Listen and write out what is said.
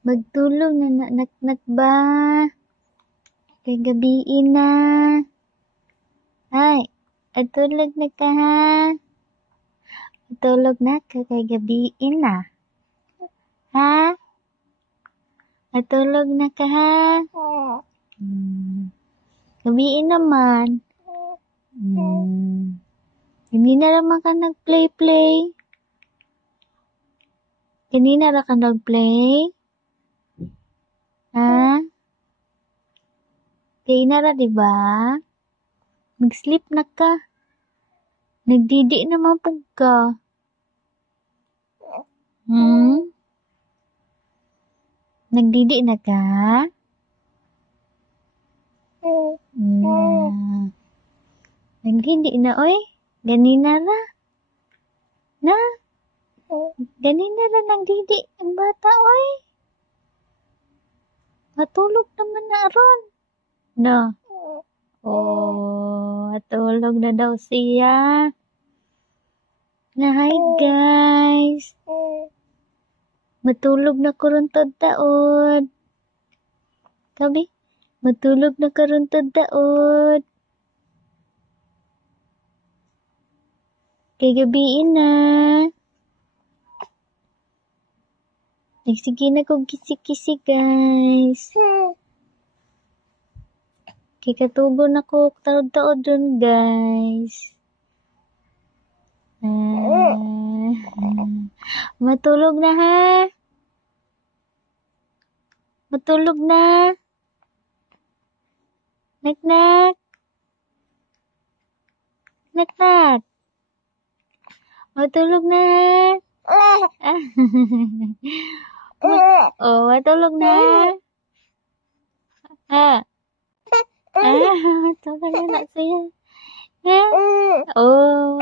Magtulog na nak ba? Kay gabiin na. Ay, atulog na ka ha? Atulog na ka kay gabiin na. Ha? Atulog na ka ha? Gabiin naman. Hindi na naman ka nag-play. Kanina na ka nag-play? Ha? Kaya na ra, diba? Mag-sleep na ka. Nagdidi naman po ka. Nagdidi na ka? Nagdidi na, oy. Ganina ra. Na? Ganina ra nagdidi ang bata, oy. Matulog naman na aron. No? Oh, matulog na daw siya. Na, hi guys. Matulog na karon taon. Sabi, matulog na karon taon. Kay gabiin na. Nagsige na kong kisi-kisi guys. Kay katubo na ko taod-taod dun guys. Matulog na ha? Matulog na? Nak-nak? Nak-nak? Matulog na ha? Oh, matulog na ha? Matulog na siya. Oh.